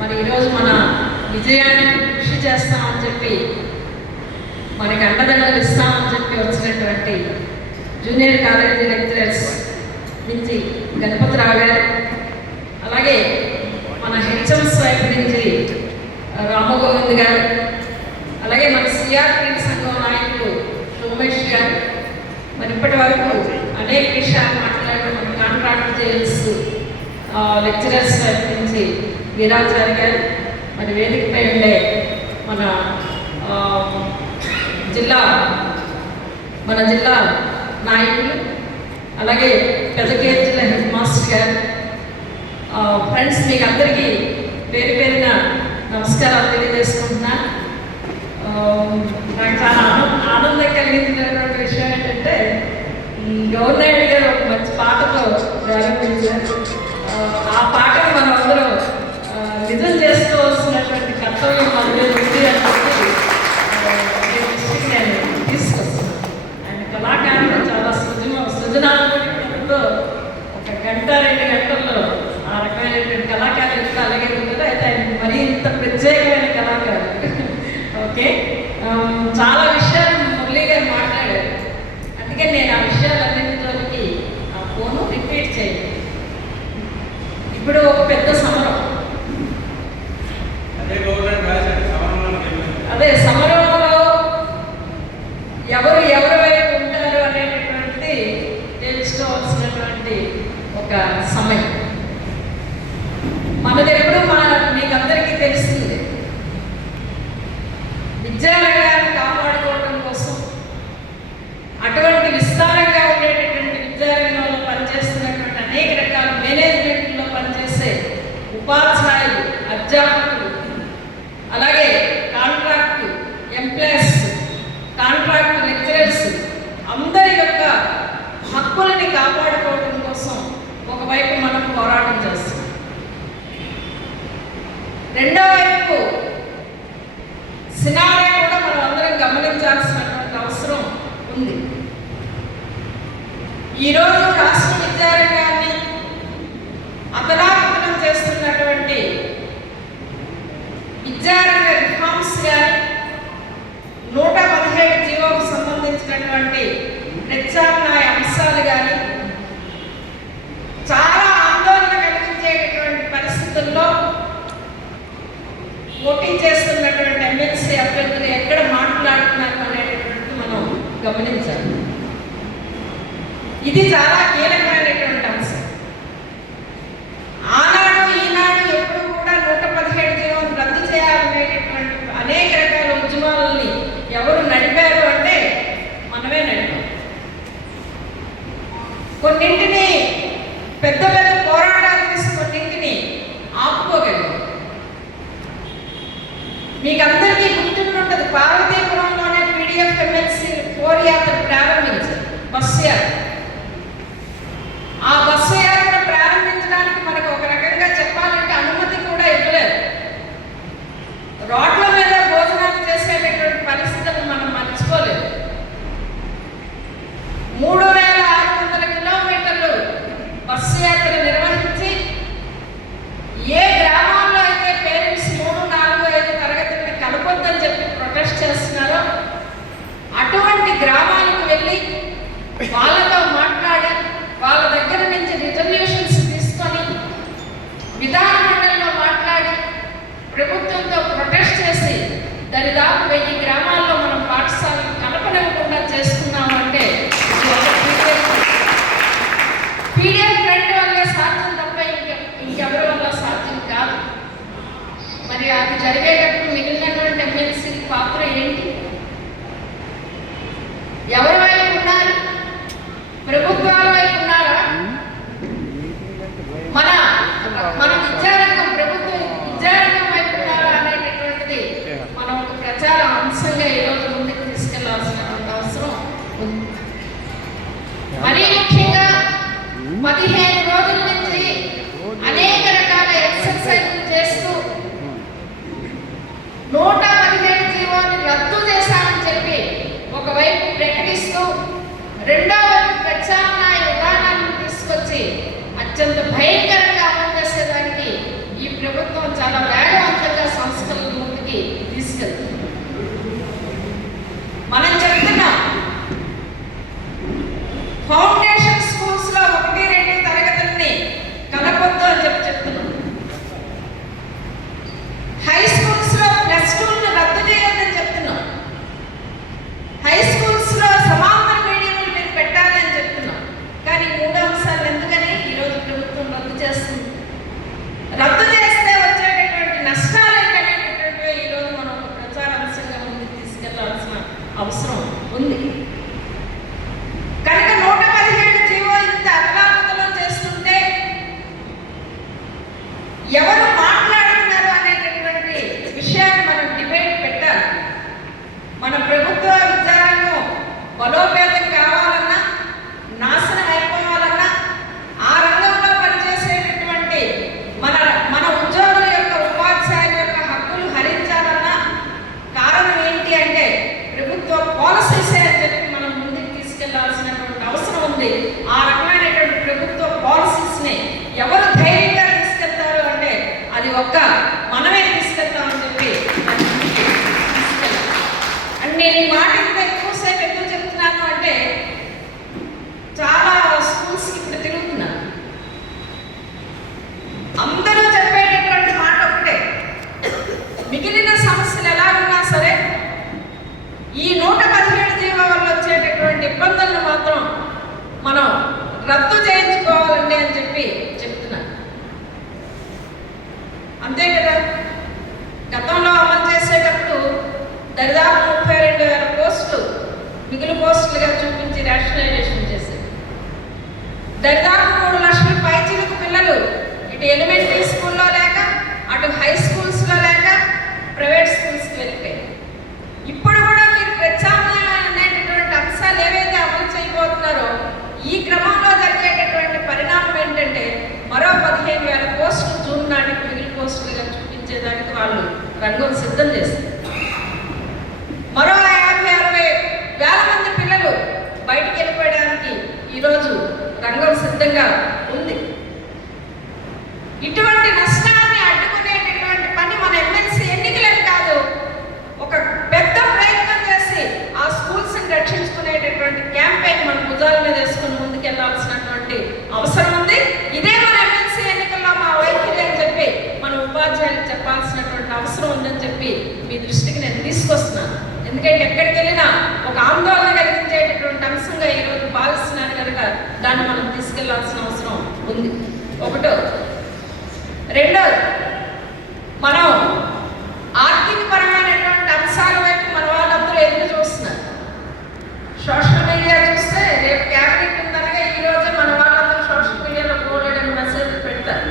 మరి ఈరోజు మన విజయానికి కృషి చేస్తామని చెప్పి మనకి అండదండలు ఇస్తామని చెప్పి వచ్చినటువంటి జూనియర్ కాలేజీ లెక్చరర్స్ నుంచి గణపతిరావు గారు, అలాగే మన హెచ్ఎంస్ వైపు నుంచి రామగోవింద్ గారు, అలాగే మన సిఆర్పి సంఘం నాయకులు సోమేష్ గారు, మరి ఇప్పటి వరకు అనేక విషయాలు మాట్లాడడం మన కాంట్రాక్ట్ జైల్స్ లెక్చరర్స్ వైపు నుంచి వీరాచారి గారు, మరి వేదికపై ఉండే మన జిల్లా నాయకులు, అలాగే పెద్దకేరు జిల్లా హెడ్ మాస్టర్ గారు, ఫ్రెండ్స్ మీకు అందరికీ పేరు పేరున నమస్కారాలు తెలియజేసుకుంటున్నా. నాకు చాలా ఆనందం కలిగించినటువంటి విషయం ఏంటంటే గవర్నర్ గారు ఒక మంచి పాటతో ప్రారంభించారు. ఆ పాటను మనం అందరూ నిజం చేసుకోవాల్సినటువంటి కర్తవ్యం మన మీద ఉంది అని చెప్పి నేను తీసుకొస్తున్నాను. ఆయన కళాకారులు చాలా సృజనాత్మకతతో ఒక గంట 2 గంటల్లో ఆ రకమైనటువంటి కళాకారులు ఎప్పుడు అలాగే ఉంటుందో, అయితే ఆయన మరీ ఇంత ప్రత్యేకమైన కళాకారులు. ఓకే, చాలా విషయాలు మురళీ గారు మాట్లాడారు, అందుకని నేను ఆ విషయాలన్నింటితోనికి ఆ ఫోను రిపీట్ చేయలేదు. ఇప్పుడు ఒక పెద్ద సమరం, అదే సమరంలో ఎవరు ఎవరి వైపు ఉంటారు అనేటటువంటిది తెలుసుకోవాల్సినటువంటి ఒక సమయం. మనది ఎప్పుడు మీకు అందరికీ తెలుస్తుంది, విద్యారంగాన్ని కాపాడుకోవడం కోసం అటువంటి విస్తారంగా ఉండేటటువంటి విద్యారంగంలో పనిచేస్తున్నటువంటి అనేక రకాల మేనేజ్మెంట్లో పనిచేసే ఉపాధ్యాయులు, అధ్యాపకులు, అలాగే కాంట్రాక్టు ఎంప్లాయీస్, కాంట్రాక్టు లెక్చరర్స్ అందరి యొక్క హక్కులని కాపాడుకోవడం కోసం ఒకవైపు మనం పోరాటం చేస్తాం, రెండో వైపు సినారే కూడా మనం అందరం గమనించాల్సినటువంటి అవసరం ఉంది. ఈరోజు రాష్ట్ర విద్యారంగాన్ని అతలాకుతలం చేస్తున్నటువంటి విద్యారంగ రిఫార్మ్స్ కానీ, 117 జీవోకు సంబంధించినటువంటి ప్రత్యామ్నాయ అంశాలు కానీ చాలా ఆందోళన కలిగించేటటువంటి పరిస్థితుల్లో పోటీ చేస్తున్నటువంటి ఎమ్మెల్సీ అభ్యర్థులు ఎక్కడ మాట్లాడుతున్నారు అనేటటువంటి మనం గమనించాలి. ఇది చాలా కీలకమైనటువంటి అంశం. ఆనాడు ఈనాడు ఎప్పుడు కూడా 117 జీవోను రద్దు చేయాలనేటటువంటి అనేక రకాల ఉద్యమాలని ఎవరు నడిపారు అంటే మనమే నడిపాం. కొన్నింటిని పెద్ద పెద్ద పోరాటాలు చేసి కొన్నింటిని ఆపుకోగలిగాం. మీకు అందరికీ గుర్తుంటుంది, పార్వతీపురంలోనే పీడిఎఫ్ ఎమ్మెల్సీ 4 యాత్ర ప్రారంభించారు, బస్సు యాత్ర. ఆ బస్సు యాత్ర ప్రారంభించడానికి మనకు ఒక రకంగా చెప్పాలంటే అనుమతి కూడా ఇవ్వలేదు. రోడ్ల మీద భోజనాలు చేసేటటువంటి పరిస్థితులను మనం మర్చిపోలేదు. 3600 కిలోమీటర్లు బస్సు యాత్ర నిర్వహించి ఏ గ్రామాల్లో అయితే పేరెంట్స్ 3, 4, 5 తరగతులను కలపొద్దని చెప్పి ప్రొటెస్ట్ చేస్తున్నారో అటువంటి గ్రామాలకు వెళ్ళి వాళ్ళతో మాట్లాడి వాళ్ళ దగ్గర నుంచి రిజల్యూషన్స్ తీసుకొని విధాన మండలిలో మాట్లాడి ప్రభుత్వంతో ప్రొటెస్ట్ చేసి దరిదాపు 1000 గ్రామాల్లో మనం పాఠశాలను కలపనివ్వకుండా చేసుకున్నాము అంటే పీడిఎఫ్ ఫ్రెండ్ వల్లే సాధ్యం తప్ప ఇంకెవరి వల్ల సాధ్యం కాదు. మరి అది జరిగేటప్పుడు మిగిలినటువంటి ఎమ్మెల్సీ పాత్ర ఏంటి? ఎవరి వైపు ఉన్నారు? ప్రభుత్వాల వైపు ఉన్నారా? మన విద్యారంగం, ప్రభుత్వ విద్యారంగం వైపు ఉన్నారా అనేటటువంటిది మనం ఒక ప్రచార అంశంగా ఈరోజు ముందుకు తీసుకెళ్లాల్సినటువంటి అవసరం ఉంది. మరీ ముఖ్యంగా 15 రోజుల నుంచి అనేక రకాల ఎక్సర్సైజ్లు చేస్తూ 117 జీవోని రద్దు చేశామని చెప్పి ఒకవైపు ప్రకటిస్తూ రెండో వైపు ప్రత్యామ్నాయ విధానాలను తీసుకొచ్చి అత్యంత భయంకరంగా అమలు చేసేదానికి ఈ ప్రభుత్వం చాలా ముందుకి తీసుకెళ్తుంది. మనం చెప్తున్నాం ఫౌండేషన్ స్కూల్స్ లో 1-2 తరగతుల్ని కలపొద్దు అని చెప్తున్నాం. హై స్కూల్స్ లో +2ని రద్దు చేయొద్దని చెప్తున్నాం. హై స్కూల్స్ లో సమాంతర మీడియంలు మీరు పెట్టాలి అని చెప్తున్నాం. కానీ 3 అంశాలు ఎందుకని ఈరోజు ప్రభుత్వం రద్దు చేస్తుంది? రద్దు చేస్తే వచ్చేటటువంటి నష్టాలు ఏంటనేటటువంటి ఈరోజు మనం ఒక ప్రచార అంశంగా ముందుకు తీసుకెళ్లాల్సిన అవసరం ఉంది. కనుక 117 జీవో ఇంత అకలాకుతలం చేస్తుంటే ఎవరు మాట్లాడుతున్నారు అనేటటువంటి విషయాన్ని మనం డిబేట్ పెట్టాలి. మన ప్రభుత్వ విద్యారంగం బలోపేతం కావాలన్నా, నాశనం అయిపోవాలన్నా, ఆ రంగంలో పనిచేసేటటువంటి మన ఉద్యోగుల యొక్క ఉపాధ్యాయుల యొక్క హక్కులు హరించాలన్నా కారణం ఏంటి అంటే ప్రభుత్వ పాలసీసే అని చెప్పి మనం ముందుకు తీసుకెళ్లాల్సినటువంటి అవసరం ఉంది. ఆ రకమైనటువంటి ప్రభుత్వ పాలసీస్ని ఎవరు ధైర్యంగా తీసుకెళ్తారు అంటే అది ఒక్క మనమే తీసుకెళ్తామని చెప్పి తీసుకెళ్ళాలి. అండ్ నేను ఈ మాట ఇంత ఎక్కువసేపు ఎందుకు చెప్తున్నాను అంటే చాలా స్కూల్స్కి ఇప్పుడు తిరుగుతున్నాను. అందరూ చెప్పేటటువంటి మాట ఒకటే, మిగిలిన సమస్యలు ఎలా ఉన్నా సరే ఈ 117 జీవో వల్ల వచ్చేటటువంటి ఇబ్బందులను మాత్రం మనం రద్దు చేయించుకోవాలండి అని చెప్పి చెప్తున్నాను. అంతే కదా, గతంలో అమలు చేసేటప్పుడు దరిదాపు 32,000 పోస్టులు మిగులు పోస్టులుగా చూపించి రేషనలైజేషన్ చేశారు. దరిదాపు 3 లక్షల పైచిలకు పిల్లలు ఇటు ఎలిమెంటరీ స్కూల్లో లేక, అటు హై స్కూల్స్లో లేక ప్రైవేట్ స్కూల్స్కి వెళ్ళిపోయారు. ఇప్పుడు కూడా మీరు ప్రత్యామ్నాయం అనేటటువంటి అంశాలు ఏవైతే అమలు చేయబోతున్నారో ఈ క్రమంలో జరిగేటటువంటి పరిణామం ఏంటంటే మరో 15,000 పోస్టులు జూన్ నాటికి మిగిలి పోస్టులుగా చూపించేదానికి వాళ్ళు రంగం సిద్ధం చేస్తారు. మరో 50-60 వేల మంది పిల్లలు బయటికి వెళ్ళిపోయడానికి ఈరోజు రంగం సిద్ధంగా ఉంది. ఇటువంటి నష్టాన్ని అడ్డుకునేటటువంటి పని మన ఎమ్మెల్సీ ఎన్నికలని కాదు, ఒక పెద్ద ప్రయత్నం చేసి ఆ స్కూల్స్ని రక్షించుకునేటటువంటి క్యాంపెయిన్ మన భుజాల మీద వేసుకుని ముందుకెళ్లాల్సినటువంటి అవసరం ఉంది. ఇదే మన ఎమ్మెల్సీ ఎన్నికల్లో మా వైఖరి అని చెప్పి మన ఉపాధ్యాయులకు చెప్పాల్సినటువంటి అవసరం ఉందని చెప్పి మీ దృష్టికి నేను తీసుకొస్తున్నాను. ఎందుకంటే ఎక్కడికి వెళ్ళినా ఒక ఆందోళన కలిగించేటటువంటి అంశంగా ఈరోజు భావిస్తున్నారు కనుక దాన్ని మనం తీసుకెళ్లాల్సిన అవసరం ఉంది. ఒకటో. రెండోది, మనం ఆర్థిక పరమైనటువంటి అంశాల వైపు మన వాళ్ళందరూ ఎదురు చూస్తున్నారు. సోషల్ మీడియా చూస్తే రేపు క్యాబినెట్ ఉందనగా ఈరోజే మన వాళ్ళందరూ సోషల్ మీడియాలో బోర్డు మెసేజ్ పెడతారు.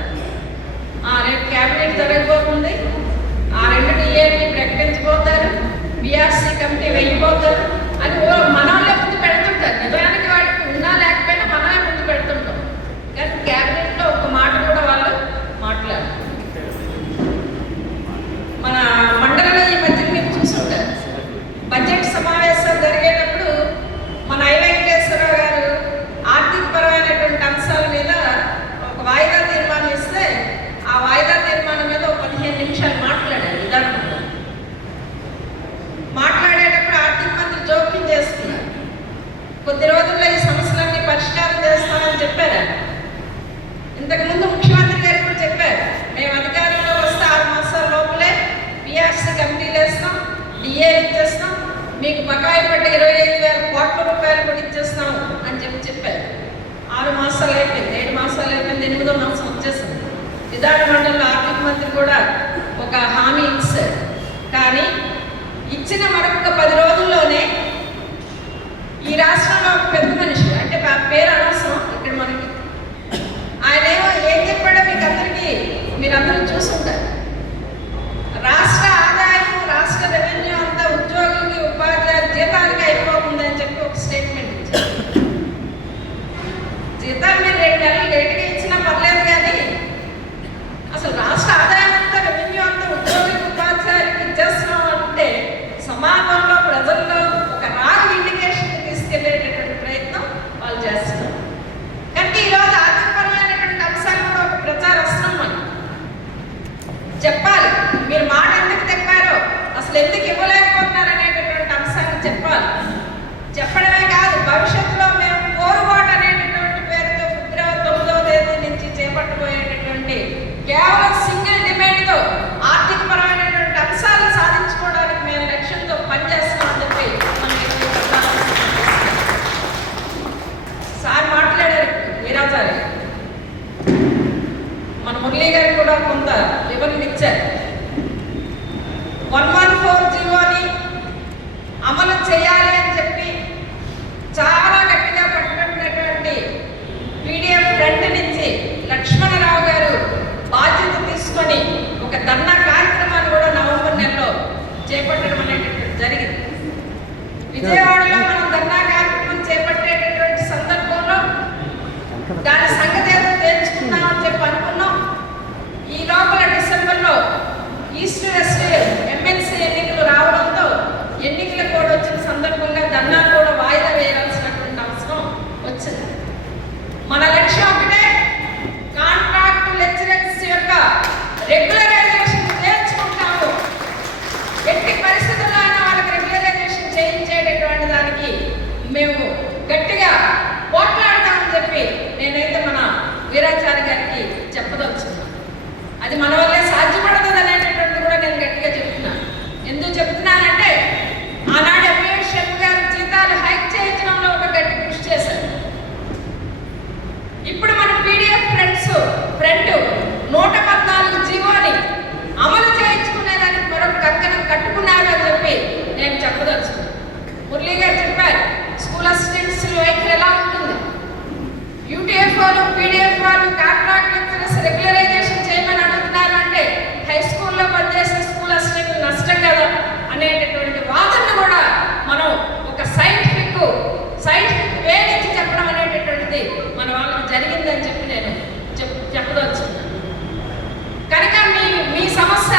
రేపు క్యాబినెట్ జరగబోతుంది, ఆ 2 డిఏని ప్రకటించబోతారు, బీఆర్సీ కమిటీ వెళ్ళిపోతారు అని మన వాళ్ళే ముందు పెడుతుంటారు. నిజానికి వాటికి ఉన్నా లేకపోయినా మనమే ముందు పెడుతుంటాం. కానీ క్యాబినెట్లో ఒక మాట కూడా వాళ్ళు మాట్లాడారు. మన మండలంలో ఈ మధ్య మీరు చూసుంటారు, బడ్జెట్ సమావేశాలు జరిగేటప్పుడు మన ఐ వెంకటేశ్వరరావు గారు ఆర్థిక పరమైనటువంటి అంశాల మీద ఒక వాయిదా తీర్మానం ఇస్తే ఆ వాయిదా తీర్మానం మీద ఒక 15 నిమిషాలు మాట్లాడారు. విధానంలో మాట్లాడేటప్పుడు ఆర్థిక మంత్రి జోక్యం చేస్తున్నారు. కొద్ది రోజుల్లో ఈ సమస్యలన్నీ పరిష్కారం చేస్తామని చెప్పారు. ఇంతకుముందు ముఖ్యమంత్రి గారు కూడా చెప్పారు, మేము అధికారంలో వస్తే 6 మాసాల లోపలే బీఆర్సీ కమిటీలు వేస్తాం, డిఏ ఇచ్చేస్తాం, మీకు బకాయి పట్టి 25,000 కోట్ల రూపాయలు కూడా ఇచ్చేస్తాం అని చెప్పారు. 6 మాసాలు అయిపోయింది, 7 మాసాలు అయిపోయింది, 8వ మాసం వచ్చేసింది. విధాన మండలిలో ఆర్థిక మంత్రి కూడా ఒక హామీ ఇచ్చారు. కానీ ఇచ్చిన మరొక 10 రోజుల్లోనే ఈ రాష్ట్రంలో ఒక పెద్ద మనిషి, అంటే పేరు అనవసరం ఇక్కడ మనకి, ఆయన ఏం చెప్పాడో మీకు అందరికీ మీరందరూ చూసుంటారు. రాష్ట్ర ఆదాయం, రాష్ట్ర రెవెన్యూ అంతా ఉద్యోగులకి ఉపాధ్యాయుల జీతాలకి అయిపోతుందని చెప్పి ఒక స్టేట్మెంట్ ఇచ్చారు. జీతాలు మీరు 2 నెలలు లేటుగా ఇచ్చినా పర్లేదు, కానీ అసలు రాష్ట్ర ఆదాయం అంతా రెవెన్యూ అంతా ఉద్యోగులకి ఉపాధ్యాయులకి ఇచ్చేస్తున్నాం అంటే సమాజంలో ప్రజల్లో ఒక రాంగ్ ఇండికేషన్ తీసుకెళ్లేటటువంటి ప్రయత్నం వాళ్ళు చేస్తున్నారు. కనుక ఈరోజు ఆర్థికపరమైనటువంటి అంశాలు కూడా ఒక ప్రచార అస్త్రం మనం చెప్పాలి. మీరు మాట ఎందుకు చెప్పారో అసలు ఎందుకు ఇవ్వలేకపోతున్నారు అనేటటువంటి అంశాన్ని చెప్పాలి. చెప్పడమే కాదు, భవిష్యత్తులో మేము కోరుబాటు అనేటటువంటి పేరుతో ఫిబ్రవరి 9వ తేదీ నుంచి చేపట్టబోయేటటువంటి కేవలం సింగిల్ డిమాండ్తో ఆర్థిక పరమైనటువంటి అంశాలను సాధించుకోవడానికి మేము లక్ష్యంతో పనిచేస్తున్నామని చెప్పి సార్ మాట్లాడారు. వీరాచారి మన మురళీ గారికి కూడా కొంత వివరణ ఇచ్చారు. 114 జీవోని అమలు చేయాలి అని చెప్పి చాలా గట్టిగా పట్టుకున్నటువంటి పీడిఎఫ్ ఫ్రంట్ నుంచి లక్ష్మణరావు గారు బాధ్యత తీసుకొని ఒక ధర్నా కార్యక్రమాన్ని కూడా నవంబర్ నెలలో చేపట్టడం అనేటటువంటి జరిగింది. విజయవాడలో మనం ధర్నా కార్యక్రమం చేపట్టేటటువంటి సందర్భంలో దాని సంగతి ఏదో తేల్చుకుందామని చెప్పి అనుకున్నాం. ఈ లోపల డిసెంబర్లో ఈస్ట్ వెస్ట్ ఎమ్మెల్సీ ఎన్నికలు రావడంతో ఎన్నికల కోడ్ వచ్చిన సందర్భంగా ధర్నా కూడా వాయిదా వేయాల్సినటువంటి అవసరం వచ్చింది. మన లక్ష్యం ఒకటే, కాంట్రాక్ట్ లెక్చరర్స్ యొక్క రెగ్యులరైజేషన్ నేర్చుకుంటాము. ఎట్టి పరిస్థితుల్లో అయినా వాళ్ళకి రెగ్యులరైజేషన్ చేయించేటటువంటి దానికి మేము గట్టిగా పోట్లాడతామని చెప్పి నేనైతే మన వీరాచారి గారికి చెప్పదలుచున్నాను. అది మన వల్లే సాధ్యపడుతుంది అనేటటువంటి కూడా నేను గట్టిగా చెప్తున్నాను. ఎందుకు చెప్తున్నానంటే ఆనాడు ఎంఏ గారు జీతాలు హైక్ చేయించడంలో ఒక గట్టి కృషి చేశారు. ఇప్పుడు మన పీడిఎఫ్ ఫ్రంట్ 114 జీవోని అమలు చేయించుకునేదానికి మరొక కంకణం కట్టుకున్నారు అని చెప్పి నేను చెప్పదలుచుకున్నాను. మురళీ గారు చెప్పారు, స్కూల్ అసిస్టెంట్స్ వైఖరి ఎలా ఉంటుంది, యూటీఎఫ్ వాళ్ళు పీడిఎఫ్ వాళ్ళు కాంట్రాక్ట్ లెక్చరర్స్ రెగ్యులరైజేషన్ చేయమని అడుగుతున్నారు అంటే హై స్కూల్లో పనిచేసే స్కూల్ అసిస్టెంట్లు నష్టం కదా అనేటటువంటి వాదనను కూడా మనం ఒక సైంటిఫిక్ వే నుంచి చెప్పడం అనేటటువంటిది మన వాళ్ళకి జరిగిందని చెప్పి నేను చెప్పదలుచున్నాను. కనుక మీ సమస్య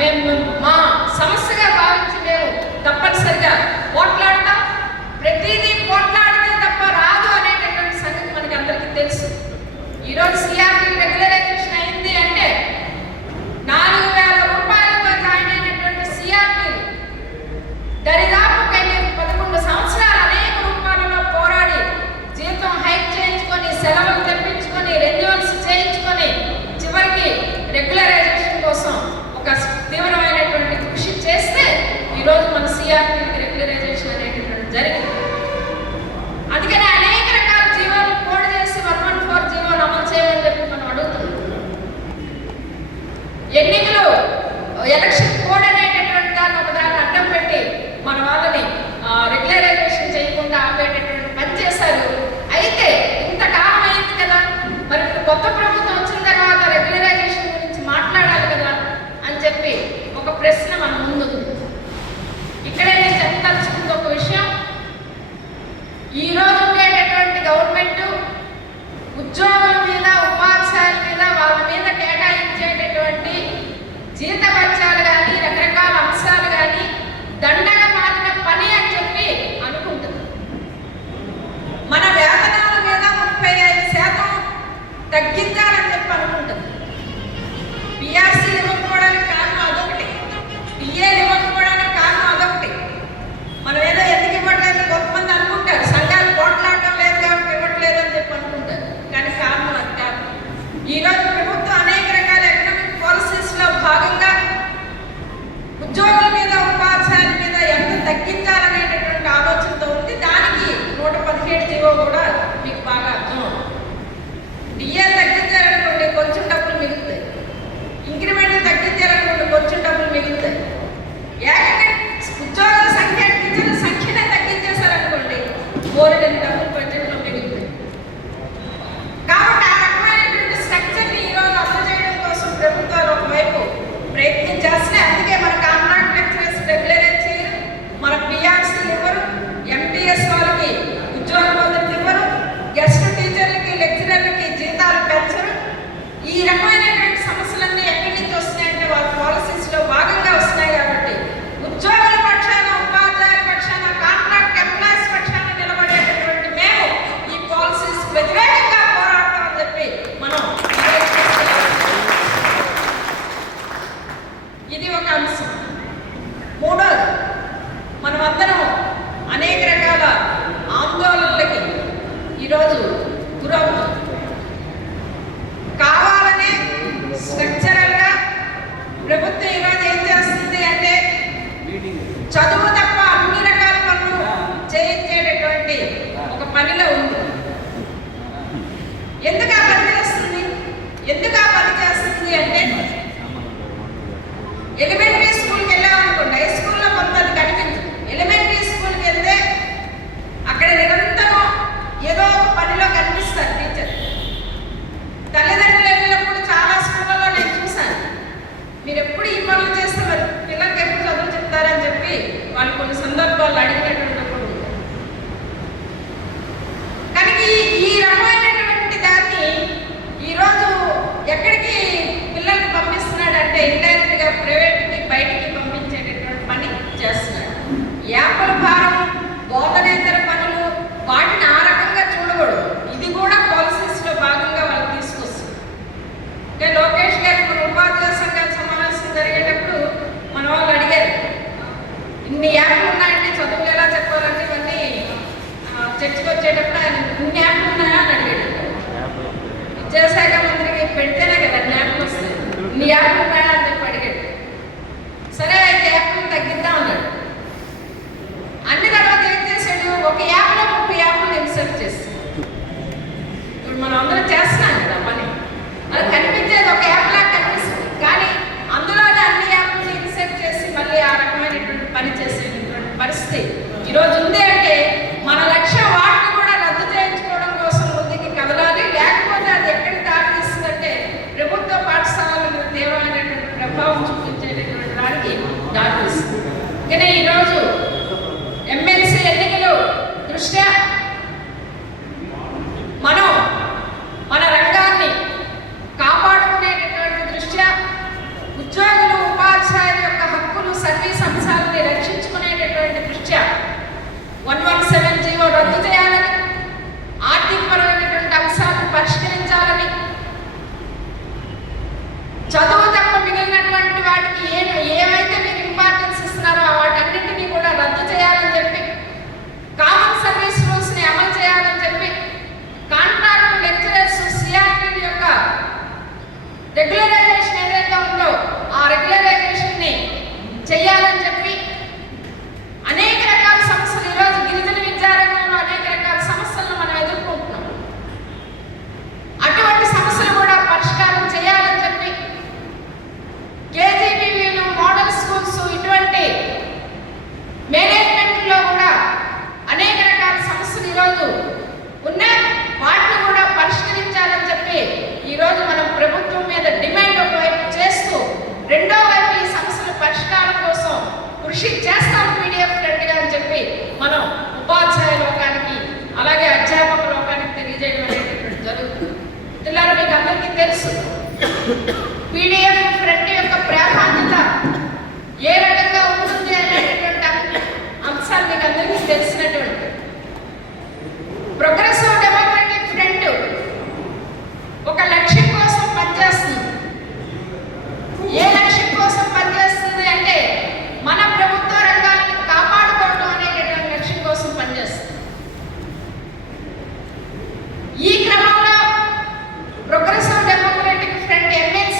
మేము మా సమస్యగా భావించి మేము తప్పనిసరిగా పోట్లాడతాం. ప్రతిదీ పోట్లాడితే తప్ప రాదు అనేటటువంటి సంగతి మనకి అందరికీ తెలుసు. ఈరోజు సిఆర్టీ రెగ్యులరైజేషన్ అయింది అంటే 4,000 రూపాయలతో జాయిన్ అయినటువంటి సిఆర్టీ దరిదాపు 11 సంవత్సరాలు అనేక రూపాయలలో పోరాడి జీతం హైక్ చేయించుకొని, సెలవులు తెప్పించుకొని, రెన్యువల్స్ చేయించుకొని చివరికి రెగ్యులరైజేషన్ కోసం ఒక తీవ్రమైనటువంటి కృషి చేస్తే ఈరోజు మన సిఆర్టీకి రెగ్యులరైజేషన్ అనేటటువంటి జరిగింది. అందుకని అనేక రకాల జీవోలు కోడ్ చేసి 114 జీవోలు అమలు చేయమని చెప్పి మనం అడుగుతున్నాం. ఎన్నికలు ఎలక్షన్ కోడ్ అనేటటువంటి దాన్ని ఒకదాన్ని అడ్డం పెట్టి మన వాళ్ళని రెగ్యులరైజేషన్ చేయకుండా ఆపేటటువంటి పని చేశారు. అయితే ఇంతకాలం అయింది కదా, మరి కొత్త ప్రభుత్వం వచ్చిన తర్వాత రెగ్యులరైజేషన్ గురించి మాట్లాడాలి కదా అని చెప్పి ఒక ప్రశ్న మన ముందు ఉంది. ఇక్కడే నేను చెప్పదలుచుకుంది ఒక విషయం. ఈరోజు ఉండేటటువంటి గవర్నమెంట్ ఉద్యోగుల మీద, ఉపాధ్యాయుల మీద, వాళ్ళ మీద కేటాయించేటటువంటి జీతభత్యాలు కానీ రకరకాల అంశాలు కానీ దండగా మారిన పని అని చెప్పి అనుకుంటుంది. మన వేతనాల మీద 35% తగ్గించాలని చెప్పి అనుకుంటుంది. పిఆర్సీలు ఇవ్వకపోవడానికి కారణం అదొకటి, డిఏలు ఇవ్వకపోవడానికి కారణం అదొకటి. మనం ఏదో ఎందుకు ఇవ్వట్లేదు కొంతమంది అనుకుంటారు, సంఘాలు పోట్లాడటం లేదు కాబట్టి ఇవ్వట్లేదు అని చెప్పి అనుకుంటారు. కానీ కారణం అది కాదు. ఈరోజు ప్రభుత్వం అనేక రకాల ఎకనామిక్ పాలసీస్లో భాగంగా ఉద్యోగుల మీద, ఉపాధ్యాయుల మీద ఎంత తగ్గించాలనేటటువంటి ఆలోచనతో ఉంది. దానికి 117 జీవో కూడా మీకు బాగా అర్థం. డిఏ తగ్గించాలనుకోండి కొంచెం డబ్బులు మిగులుతాయి, ఇంక్రిమెంట్లు తగ్గించాలనుకోండి కొంచెం డబ్బులు మిగులుతాయి. ఏకంగా ఉద్యోగుల సంఖ్య, టీచర్ల సంఖ్యనే తగ్గించేశారనుకోండి బోలెడన్ని డబ్బులు బడ్జెట్లో మిగులుతాయి. కాబట్టి ఆ రకమైనటువంటి స్ట్రక్చర్ని ఈరోజు అమలు చేయడం కోసం ప్రభుత్వాలు ఒకవైపు ప్రయత్నం చేస్తున్నాయి. అందుకే మన కాంట్రాక్ట్ లెక్చరర్స్ రెగ్యులరైజ్ చేయరు, మన పిఆర్సీలు ఇవ్వరు, ఎంటీఎస్ వాళ్ళకి ఉద్యోగ భద్రత ఇవ్వరు, గెస్ట్ టీచర్లకి లెక్చరర్లకి జీతాలు పెంచరు. ఈ రకమైనటువంటి సమస్యలన్నీ ఎక్కడి నుంచి వస్తున్నాయంటే వాళ్ళ పాలసీస్లో భాగంగా వస్తున్నాయి. కాబట్టి ఉద్యోగుల పక్షాన, ఉపాధ్యాయుల పక్షాన, కాంట్రాక్ట్ ఎంప్లాయీస్ పక్షాన నిలబడేటటువంటి మేము ఈ పాలసీస్ వ్యతిరేకంగా పోరాడతామని చెప్పి మనం ఇది ఒక అంశం. మూడోది, మనమందరం అనేక రకాల ఆందోళనలకి ఈరోజు గురవుతాం. కావాలనే స్ట్రక్చరల్గా ప్రభుత్వం ఈరోజు ఏం చేస్తుంది అంటే చదువు తప్ప అన్ని రకాల పనులు చేయించేటటువంటి ఒక పనిలో ఉంది. ఎందుకు ఆ పని చేస్తుంది? ఎందుకు ఆ పని చేస్తుంది అంటే ఎలిమెంటరీ స్కూల్కి వెళ్ళామనుకోండి, హై స్కూల్లో కొంత అది కనిపించదు. ఎలిమెంటరీ స్కూల్కి వెళ్తే అక్కడ నిరంతరం ఏదో ఒక పనిలో కనిపిస్తారు టీచర్. తల్లిదండ్రులు వెళ్ళినప్పుడు చాలా స్కూళ్ళలో నేను చూశాను, మీరు ఎప్పుడు ఈ పనులు చేస్తే మరి పిల్లలకి ఎప్పుడు చదువు చెప్తారని చెప్పి వాళ్ళు కొన్ని సందర్భాల్లో అడిగినటువంటి ఉంది. కానీ ఈ రకమైనటువంటి దాన్ని ఈరోజు ఎక్కడికి పిల్లల్ని పంపిస్తున్నాడంటే ఇండైరెక్ట్గా ప్రైవేట్కి బయటికి పంపించేటటువంటి పని చేస్తున్నాడు. యాపల భారం, బోధనేతర పనులు, వాటిని ఆ రకంగా చూడకూడదు. ఇది కూడా పాలసీస్లో భాగంగా వాళ్ళు తీసుకొస్తుంది. అంటే లోకేష్ గారు మన ఉపాధ్యాయ సంఘాల సమావేశం జరిగేటప్పుడు మన వాళ్ళు అడిగారు, ఇన్ని యాప్లు ఉన్నాయండి, చదువులు ఎలా చెప్పాలంటే ఇవన్నీ చర్చకు వచ్చేటప్పుడు ఆయన ఇన్ని యాప్లు ఉన్నాయా అని అడిగాడు. విద్యాశాఖ మంత్రికి పెడితేనే కదా యాప్లు వస్తాయి. ఇన్ని యాప్లు ఉన్నాయా అని చెప్పి అడిగాడు. సరే అయితే యాప్లు తగ్గిద్దాం అన్నాడు. అన్ని తర్వాత ఏం చేశాడు, ఒక యాప్లో 30 యాప్లు ఇన్సర్ట్ చేస్తాడు. ఇప్పుడు మనం అందరం చేస్తున్నాం కదా పని, అది కనిపించేది ఒక యాప్ లాగా కనిపిస్తుంది, కానీ అందులోనే అన్ని యాప్లను ఇన్సర్ట్ చేసి మళ్ళీ ఆ రకమైనటువంటి పని చేసేటటువంటి పరిస్థితి ఈరోజు ఉంది. అంటే మన లక్ష్యం వాటిని కూడా రద్దు చేయించుకోవడం కోసం ముందుకి కదలాలి. లేకపోతే అది ఎక్కడికి దారితీస్తుందంటే ప్రభుత్వ పాఠశాలల మీద తీవ్రమైనటువంటి ప్రభావం చూపించేటటువంటి దానికి దారితీస్తుంది. కానీ ఈరోజు ఎమ్మెల్సీ ఎన్నికలు దృష్ట్యా మనం మన రంగాన్ని కాపాడుకునేటటువంటి దృష్ట్యా ఉద్యోగులు, ఉపాధ్యాయుల యొక్క హక్కులు, సర్వీస్ అంశాలని రక్షించుకునేటటువంటి దృష్ట్యా 117 జీవో రద్దు చేయాలని, ఆర్థికపరమైనటువంటి అంశాలను పరిష్కరించాలని, చదువు తప్ప మిగిలినటువంటి వాటికి ఏమైతే మీరు ఇంపార్టెన్స్ ఇస్తున్నారో వాటన్నింటినీ కూడా రద్దు చేయాలని చెప్పి, కామన్ సర్వీస్ రూల్స్ని అమలు చేయాలని చెప్పి, కాంట్రాక్ట్ లెక్చరర్స్ సిఆర్టీ యొక్క రెగ్యులరైజేషన్ ఏదైతే ఉందో ఆ రెగ్యులరైజేషన్ని చేయాలని చెప్పి, అనేక రకాల సమస్యలు ఈరోజు గిరిజన విద్యారంగంలో అనేక రకాల సమస్యలను మనం ఎదుర్కొంటున్నాం. అటువంటి సమస్యలు కూడా పరిష్కారం చేయాలని చెప్పి, కేజీబీవీలు, మోడల్ స్కూల్స్, ఇటువంటి మేనేజ్మెంట్లో కూడా అనేక రకాల సమస్యలు ఈరోజు ఉన్నాయి. వాటిని కూడా పరిష్కరించాలని చెప్పి ఈరోజు మనం ప్రభుత్వం మీద డిమాండ్ ఒకవైపు చేస్తూ, రెండో వైపు ఈ సమస్యల పరిష్కారం కోసం కృషి చేస్తాం పీడిఎఫ్ ఫ్రెండ్గా అని చెప్పి మనం ఉపాధ్యాయ లోకానికి అలాగే అధ్యాపక లోకానికి తెలియజేయడం అనేటటువంటి జరుగుతుంది. పిల్లలు మీకు అందరికీ తెలుసు, పీడిఎఫ్ ఫ్రెండ్ యొక్క ప్రాధాన్యత ఏ రకంగా ఉంటుంది అనేటటువంటి అంశాలు మీకు అందరికీ తెలిసినటువంటి. ప్రోగ్రెసివ్ డెమోక్రటిక్ ఫ్రంట్ ఒక లక్ష్యం కోసం పనిచేస్తుంది. ఏ లక్ష్యం కోసం పనిచేస్తుంది అంటే మన ప్రభుత్వ రంగాన్ని కాపాడుకోవడం అనేటటువంటి లక్ష్యం కోసం పనిచేస్తుంది. ఈ క్రమంలో ప్రోగ్రెసివ్ డెమోక్రటిక్ ఫ్రంట్ ఎమ్మెల్సీ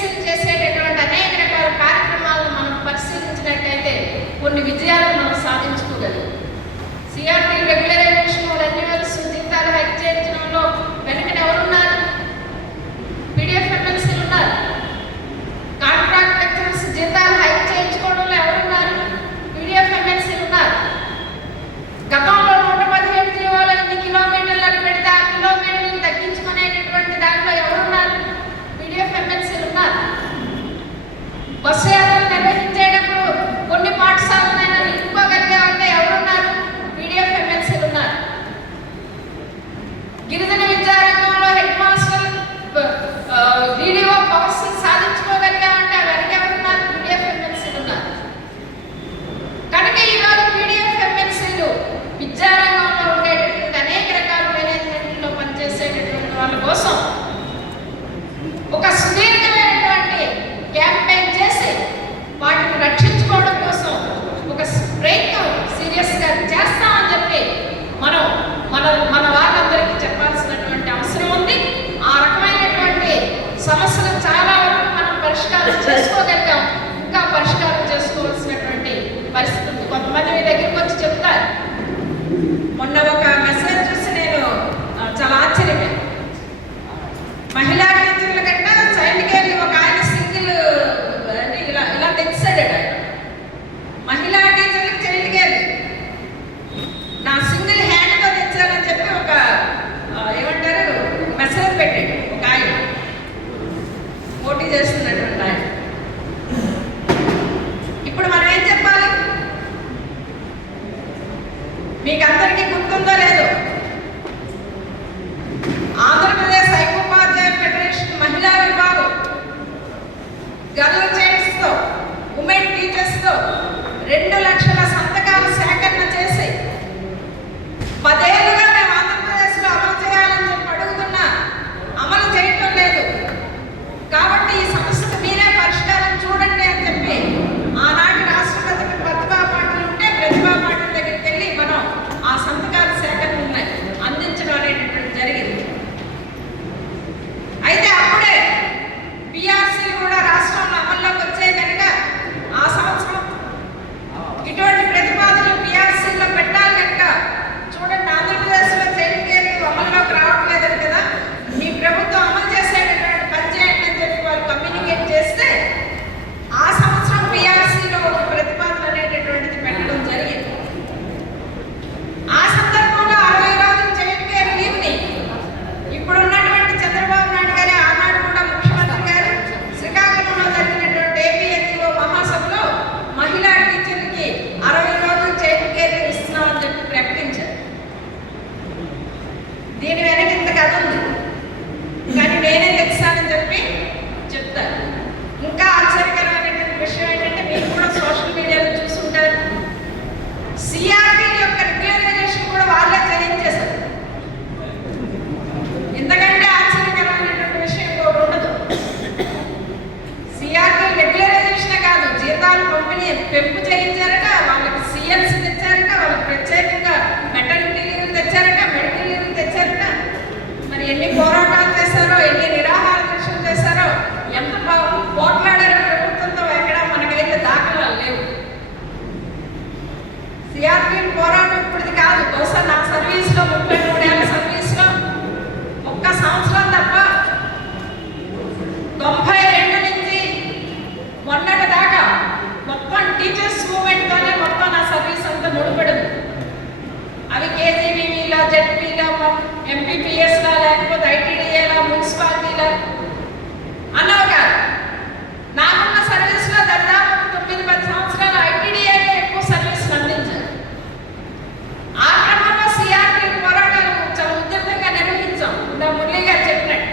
పెంపు చేయించారట, వాళ్ళకి సిఎల్స్ తెచ్చారట, వాళ్ళకి ప్రత్యేకంగా మెటర్నిటీ లీవ్ తెచ్చారట, మెడికల్ లీవ్ తెచ్చారట. మరి ఎన్ని పోరాటాలు చేశారో, ఎన్ని నిరాహార దీక్షలు చేశారో, ఎంత పోట్లాడారో ప్రభుత్వంతో ఎక్కడ మనకైతే దాఖలాలు లేవు. సిఆర్పిఎఫ్ పోరాటం ఇప్పటిది కాదు, బహుశా నా సర్వీస్లో 33 ఏళ్ళ సర్వీస్లో ఒక్క సంవత్సరం తప్ప 92 నుంచి మొన్నటి దాకా మొత్తం టీచర్స్ మూవ్మెంట్తోనే మొత్తం నా సర్వీస్ అంతా ముడిపడింది. అవి కేజీబీవీలా, జెడ్పీలా, ఎంపీపీఎస్లా, లేకపోతే ఐటీడీఏలా, మున్సిపాలిటీలా అన్నావు కాదు. నాకున్న సర్వీస్లో దాదాపు 9-10 సంవత్సరాలు ఐటీడీఏకే ఎక్కువ సర్వీస్ అందించారు. ఆ క్రమంలో సిఆర్పీ పోరాటాలు చాలా ఉధృతంగా నిర్వహించాం. ఇందా మురళి గారు చెప్పినట్టు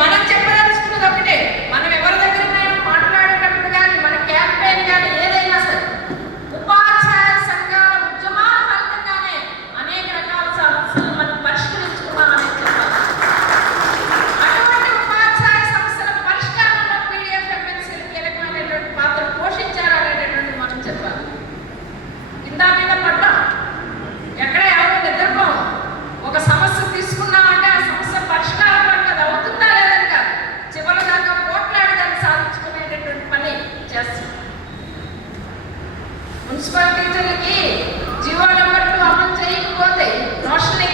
మనం చెప్పదలుచుకున్నది ఒకటే, మనం ఎవరి దగ్గర మాట్లాడేటప్పుడు కానీ, మన క్యాంపెయిన్ కానీ ఏదైనా సరే ఉపాధ్యాయ సంఘాల ఉద్యమాల ఫలితంగానే అనేక రకాల సమస్యలు మనం పరిష్కరించుకున్నామని చెప్పాలి. అటువంటి ఉపాధ్యాయ సమస్యల పరిష్కారంలో పీడిఎఫ్ ఎమ్మెల్సీలు కీలకమైనటువంటి పాత్ర పోషించారనేటటువంటి మనం చెప్పాలి. కింద మీద పడ్డాం, ఎక్కడ ఎవరు నిద్రపోం. ఒక సమస్య తీసుకున్నామంటే ఆ సమస్య పరిష్కారం పడ్డది అవుతుందా లేదని కాదు, చివరి దాకా పోట్లాడి దాన్ని సాధించుకునేటటువంటి పని చేస్తాం. మున్సిపల్ టీచర్లకి జీవో నెంబర్ 2 అమలు చేయకపోతే నోషనల్